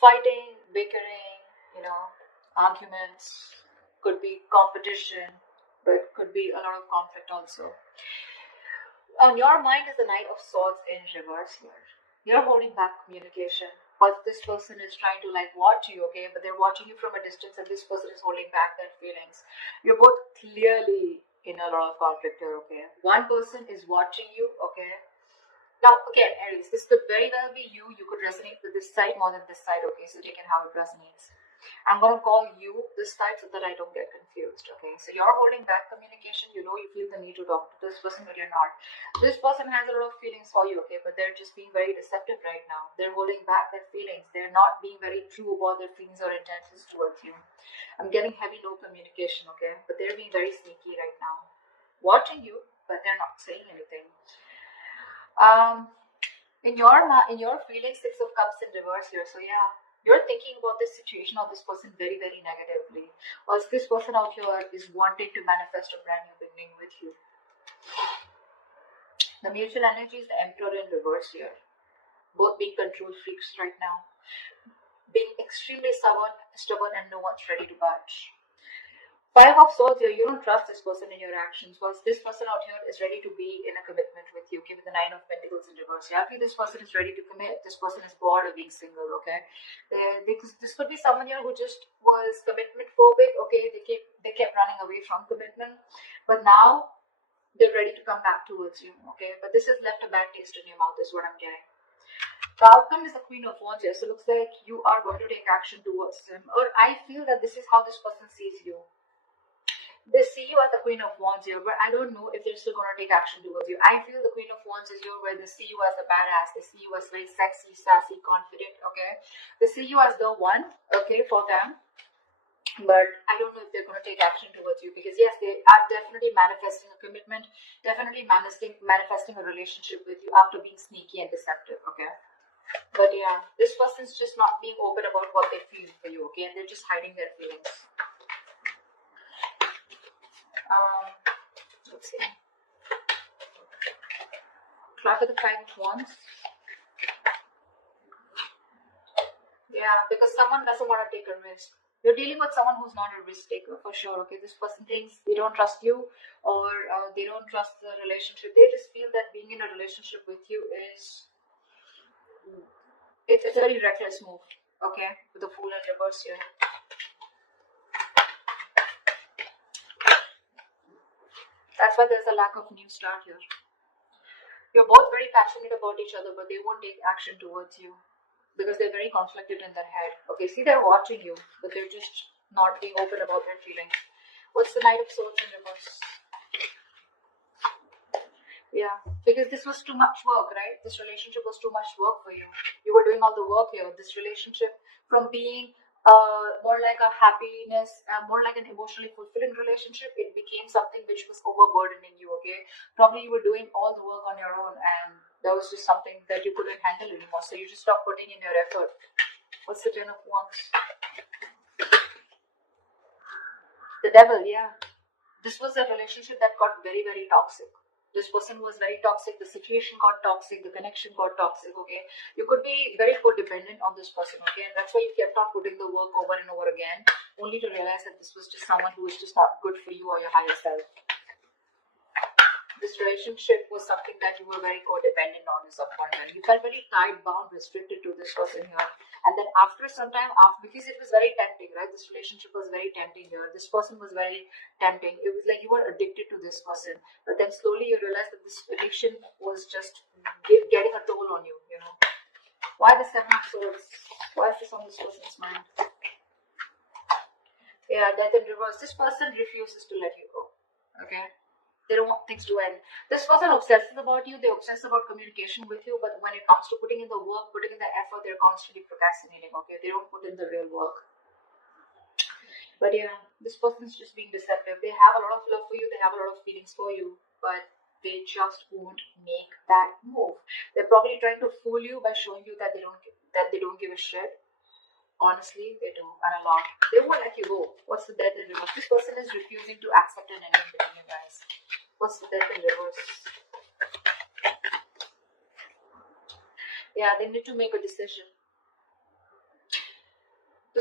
fighting, bickering, arguments, could be competition, but could be a lot of conflict also. On your mind is the Knight of Swords in reverse here. You're holding back communication, but this person is trying to watch you, okay? But they're watching you from a distance, and this person is holding back their feelings. You're both clearly in a lot of conflict here, okay? One person is watching you, okay? Now, again, Aries, this could very well be you. You could resonate with this side more than this side, okay? So take it how it resonates. I'm going to call you this side so that I don't get confused, okay? So you're holding back communication. You feel the need to talk to this person, but you're not. This person has a lot of feelings for you, okay? But they're just being very deceptive right now. They're holding back their feelings. They're not being very true about their feelings or intentions towards you. I'm getting heavy no communication, okay? But they're being very sneaky right now. Watching you, but they're not saying anything. In your feelings, Six of Cups in reverse here. So yeah, you're thinking about this situation or this person very, very negatively. Or this person out here is wanting to manifest a brand new beginning with you. The mutual energy is the Emperor in reverse here. Both being control freaks right now. Being extremely stubborn and no one's ready to budge. Five of Swords here, you don't trust this person in your actions, because this person out here is ready to be in a commitment with you. Okay, with the Nine of Pentacles in reverse. Yeah, this person is ready to commit. This person is bored of being single, okay? This could be someone here who just was commitment phobic, okay? They kept running away from commitment, but now they're ready to come back towards you, okay? But this has left a bad taste in your mouth is what I'm getting. The outcome is the Queen of Wands here, so it looks like you are going to take action towards them, or I feel that this is how this person sees you. They see you as the Queen of Wands here, but I don't know if they're still going to take action towards you. I feel the Queen of Wands is here where they see you as a badass. They see you as very sexy, sassy, confident, okay? They see you as the one, okay, for them. But I don't know if they're going to take action towards you, because yes, they are definitely manifesting a commitment, definitely manifesting a relationship with you after being sneaky and deceptive, okay? But yeah, this person's just not being open about what they feel for you, okay? And they're just hiding their feelings. Let's see. Try for the Five of Wands. Yeah, because someone doesn't want to take a risk. You're dealing with someone who's not a risk taker for sure. Okay, this person thinks they don't trust you, or they don't trust the relationship. They just feel that being in a relationship with you is it's a very reckless move. Okay, with the Fool in reverse here. That's why there's a lack of new start here. You're both very passionate about each other, but they won't take action towards you because they're very conflicted in their head. Okay, see, they're watching you, but they're just not being open about their feelings. What's the Knight of Swords in reverse? Yeah, because this was too much work, right? This relationship was too much work for you. You were doing all the work here. This relationship, from being more like a happiness, more like an emotionally fulfilling relationship, it became something which was overburdening you, okay? Probably you were doing all the work on your own, and that was just something that you couldn't handle anymore, so you just stopped putting in your effort. What's the Ten of Wands? The Devil, yeah. This was a relationship that got very, very toxic. This person was very toxic, the situation got toxic, the connection got toxic, okay? You could be very codependent on this person, okay? And that's why you kept on putting the work over and over again, only to realize that this was just someone who was just not good for you or your higher self. This relationship was something that you were very codependent on at some point, and you felt very tied, bound, restricted to this person here. And then after some time, because it was very tempting, right? This relationship was very tempting here. This person was very tempting. It was like you were addicted to this person. But then slowly you realized that this addiction was just getting a toll on you, you know. Why the Seven of Swords? Why is this on this person's mind? Yeah, Death in reverse. This person refuses to let you go, okay? They don't want things to end. This person obsesses about you. They obsess about communication with you. But when it comes to putting in the work, putting in the effort, they're constantly procrastinating. Okay, they don't put in the real work. But yeah, this person's just being deceptive. They have a lot of love for you. They have a lot of feelings for you. But they just won't make that move. They're probably trying to fool you by showing you that they don't give a shit. Honestly, they do, and a lot. They won't let you go. What's the Death in reverse? This person is refusing to accept an ending between you guys. What's the Death in reverse? Yeah, they need to make a decision.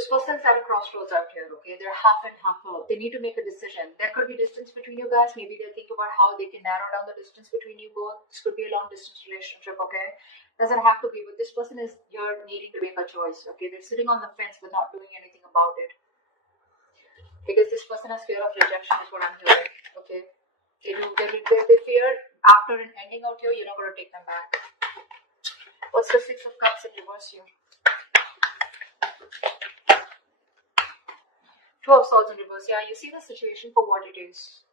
person's at a crossroads out here, okay? They're half and half out. They need to make a decision. There could be distance between you guys. Maybe they'll think about how they can narrow down the distance between you both. This could be a long distance relationship, okay? Doesn't have to be, but this person is here needing to make a choice, okay? They're sitting on the fence but not doing anything about it. Because this person has fear of rejection is what I'm hearing, okay? They fear after an ending out here, you're not going to take them back. What's the Six of Cups in reverse here? Two of Swords in reverse. Yeah, you see the situation for what it is.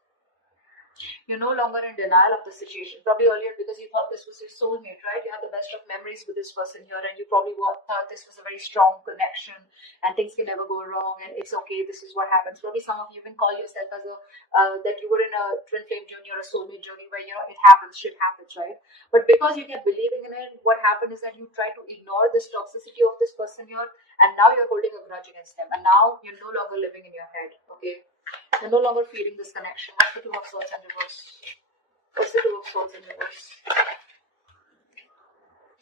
You're no longer in denial of the situation. Probably earlier because you thought this was your soulmate, right? You had the best of memories with this person here and you probably thought this was a very strong connection and things can never go wrong and it's okay, this is what happens. Probably some of you even call yourself as a, that you were in a twin flame journey or a soulmate journey where, you know, it happens, shit happens, right? But because you kept believing in it, what happened is that you tried to ignore this toxicity of this person here and now you're holding a grudge against them and now you're no longer living in your head, okay? You're no longer feeling this connection. What's the Two of Swords in reverse? What's the Two of Swords in reverse?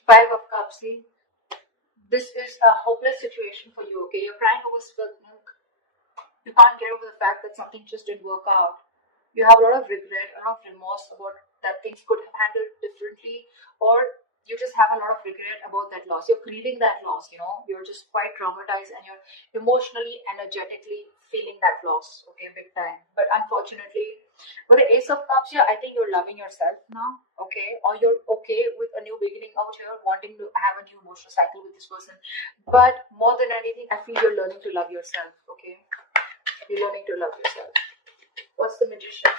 Five of Cups, see? This is a hopeless situation for you, okay? You're crying over spilled milk. You can't get over the fact that something just didn't work out. You have a lot of regret, a lot of remorse about that things could have handled differently, or you just have a lot of regret about that loss. You're grieving that loss, you know. You're just quite traumatized and you're emotionally, energetically feeling that loss, okay, big time. But unfortunately, with the Ace of Cups here, I think you're loving yourself now, okay, or you're okay with a new beginning out here, wanting to have a new emotional cycle with this person. But more than anything, I feel you're learning to love yourself, okay. You're learning to love yourself. What's the Magician?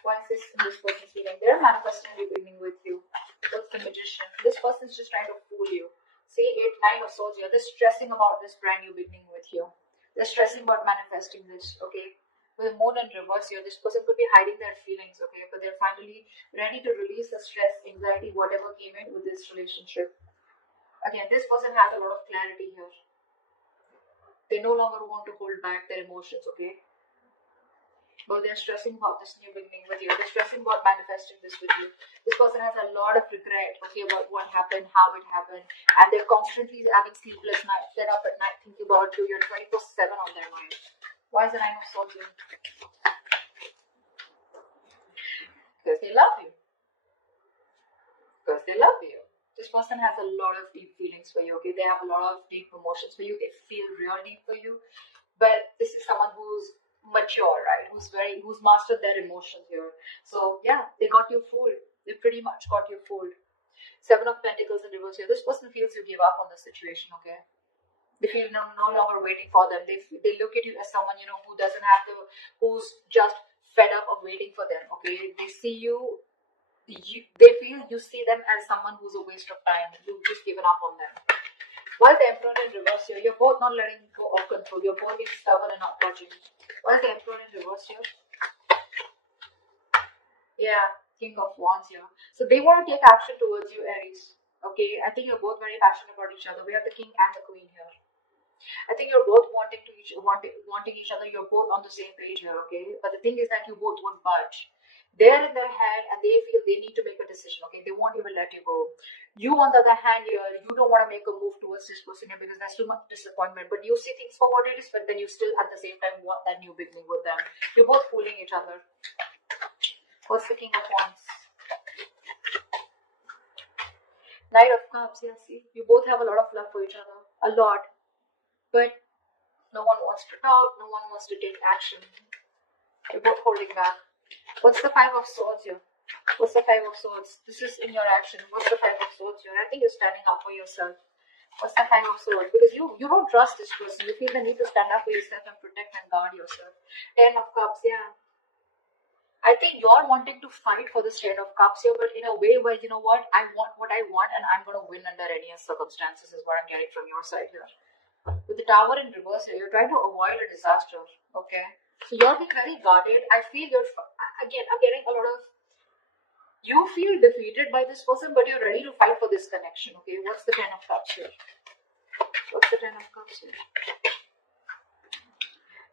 Why is this in this person's feeling? They're manifesting a new beginning with you. What's the Magician? This person's just trying to fool you. See, 8, 9 of Swords here. They're stressing about this brand new beginning with you. They're stressing about manifesting this, okay? With the Moon in reverse here, this person could be hiding their feelings, okay? But they're finally ready to release the stress, anxiety, whatever came in with this relationship. Again, this person has a lot of clarity here. They no longer want to hold back their emotions, okay? But they're stressing about this new beginning with you. They're stressing about manifesting this with you. This person has a lot of regret, okay, about what happened, how it happened, and they're constantly having sleepless nights. They're up at night thinking about you. You're 24/7 on their mind. Why is the Nine of Swords here? Because they love you. Because they love you. This person has a lot of deep feelings for you, okay? They have a lot of deep emotions for you. They feel real deep for you. But this is someone who's mature, right? Who's mastered their emotions here. So yeah, they got you fooled. They pretty much got you fooled. 7 of Pentacles in reverse here. This person feels you give up on the situation, okay? They feel no longer waiting for them. They look at you as someone, you know, who doesn't have to, who's just fed up of waiting for them, okay? They see you, they feel you see them as someone who's a waste of time. You've just given up on them. While the Emperor in reverse here, you're both not letting go of control. You're both being stubborn and not budging. While the Emperor in reverse here, yeah, King of Wands here. So they want to take action towards you, Aries. Okay, I think you're both very passionate about each other. We have the King and the Queen here. I think you're both wanting each other. You're both on the same page here, okay? But the thing is that you both won't budge. They're in their head and they feel they need to make a decision, okay? They won't even let you go. You, on the other hand, here, you don't want to make a move towards this person here because there's too much disappointment. But you see things for what it is, but then you still, at the same time, want that new beginning with them. You're both fooling each other. What's the King of Wands? Knight of Cups, yeah, see? You both have a lot of love for each other. A lot. But no one wants to talk. No one wants to take action. You're both holding back. What's the Five of Swords here? What's the Five of Swords? This is in your action. What's the Five of Swords here? I think you're standing up for yourself. What's the Five of Swords? Because you don't trust this person. You feel the need to stand up for yourself and protect and guard yourself. 10 of Cups, yeah. I think you're wanting to fight for this 10 of Cups here, but in a way where, you know what I want and I'm going to win under any circumstances is what I'm getting from your side here. With the Tower in reverse here, you're trying to avoid a disaster, okay? So you're being very guarded. I feel I'm getting a lot of, you feel defeated by this person, but you're ready to fight for this connection, okay? What's the 10 of Cups here? What's the 10 of Cups here?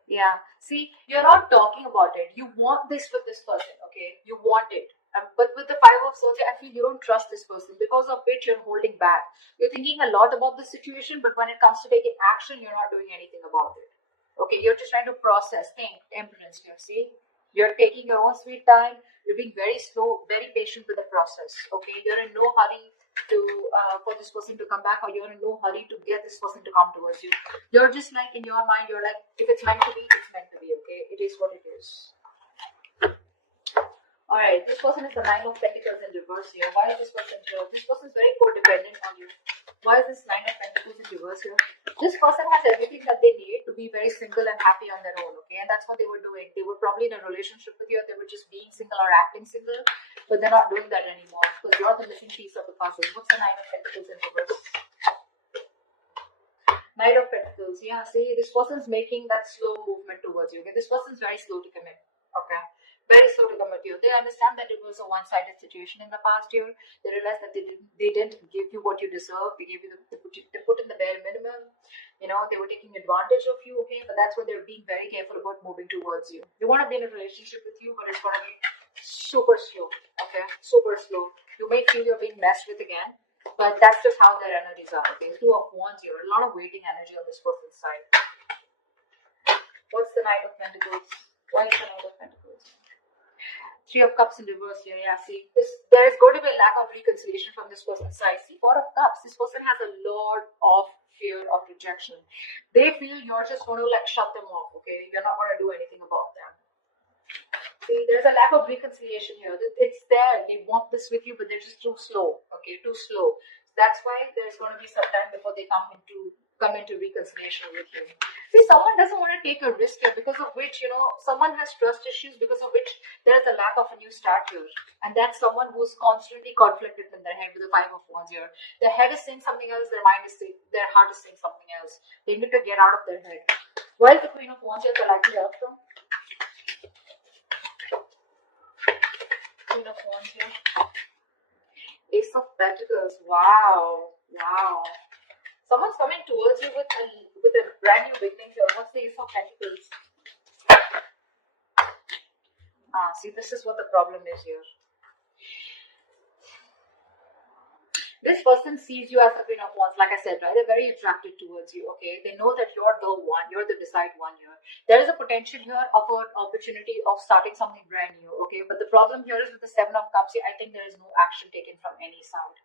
Yeah, see, you're not talking about it. You want this with this person, okay? You want it. But with the Five of Swords, I feel you don't trust this person, because of which you're holding back. You're thinking a lot about the situation, but when it comes to taking action, you're not doing anything about it. Okay, you're just trying to process, think, temperance here, see? You're taking your own sweet time, you're being very slow, very patient with the process. Okay, you're in no hurry to for this person to come back, or you're in no hurry to get this person to come towards you. You're just like, in your mind, you're like, if it's meant to be, it's meant to be. Okay, it is what it is. Alright, this person is the Nine of Pentacles in reverse here. Why is this person here? This person is very codependent on you. Why is this Nine of Pentacles in reverse here? This person has everything that they need to be very single and happy on their own, okay? And that's what they were doing. They were probably in a relationship with you, or they were just being single or acting single, but they're not doing that anymore because you're the missing piece of the puzzle. What's the Nine of Pentacles in reverse? Knight of Pentacles. Yeah, see, this person's making that slow movement towards you, okay? This person's very slow to commit, okay? Very slow to commit you. They understand that it was a one-sided situation in the past year. They realized that they didn't give you what you deserve. They gave you they put in the bare minimum. You know, they were taking advantage of you, okay? But that's why they're being very careful about moving towards you. They want to be in a relationship with you, but it's going to be super slow, okay? Super slow. You may feel you're being messed with again, but that's just how their energies are, okay? Two of Wands here. A lot of waiting energy on this person's side. What's the Knight of Pentacles? Why is the Knight of Pentacles? Three of Cups in reverse here. Yeah, see, there is going to be a lack of reconciliation from this person's side. See, Four of Cups. This person has a lot of fear of rejection. They feel you're just going to like shut them off, okay? You're not going to do anything about them. See, there's a lack of reconciliation here. It's there. They want this with you, but they're just too slow, okay? Too slow. That's why there's going to be some time before they come into reconciliation with you. See, someone doesn't want to take a risk here, because of which, you know, someone has trust issues, because of which there's a lack of a new start here. And that's someone who's constantly conflicted in their head with the Five of Wands here. Their head is saying something else, their mind is saying, their heart is saying something else. They need to get out of their head. Why is the Queen of Wands here the likely outcome? Queen of Wands here. Ace of Pentacles. Wow. Wow. Someone's coming towards you with a brand new beginning here. What's the Ace of Pentacles? See, this is what the problem is here. This person sees you as the Queen of Wands, like I said, right? They're very attracted towards you, okay? They know that you're the one, you're the decide one here. There is a potential here of an opportunity of starting something brand new, okay? But the problem here is with the Seven of Cups, I think there is no action taken from any side.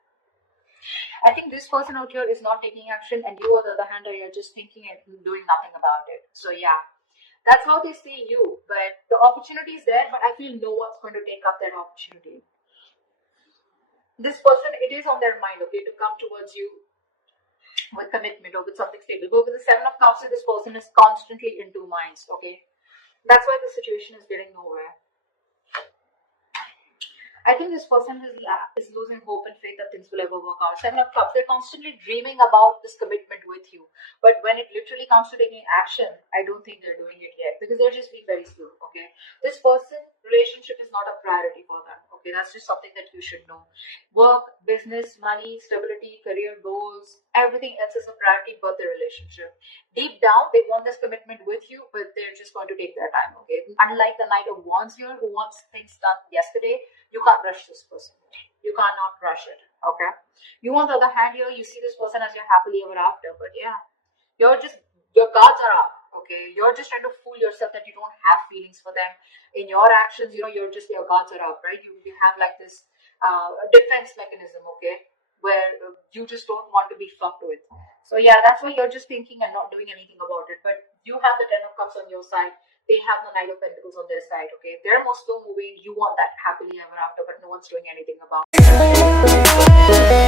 I think this person out here is not taking action, and you, on the other hand, are just thinking and doing nothing about it. So yeah, that's how they see you. But the opportunity is there, but I feel no one's going to take up that opportunity. This person, it is on their mind, okay, to come towards you with commitment or with something stable. But with the Seven of Cups, this person is constantly in two minds, okay? That's why the situation is getting nowhere. I think this person is losing hope and faith that things will ever work out. Seven of Cups, they're constantly dreaming about this commitment with you. But when it literally comes to taking action, I don't think they're doing it yet, because they're just being very slow, okay? This person, relationship is not a priority for them, okay? That's just something that you should know. Work, business, money, stability, career goals, everything else is a priority but the relationship. Deep down, they want this commitment with you, but they're just going to take their time, okay? Unlike the Knight of Wands here, who wants things done yesterday, you can't rush this person. You cannot rush it, okay? You, on the other hand, here, you see this person as your happily ever after, but yeah, your guards are up, okay? You're just trying to fool yourself that you don't have feelings for them. In your actions, you know, your guards are up, right? You have like this defense mechanism, okay? Where you just don't want to be fucked with. So yeah, that's why you're just thinking and not doing anything about it. But you have the Ten of Cups on your side. They have the Knight of Pentacles on their side, okay? They're more slow moving. You want that happily ever after, but no one's doing anything about it.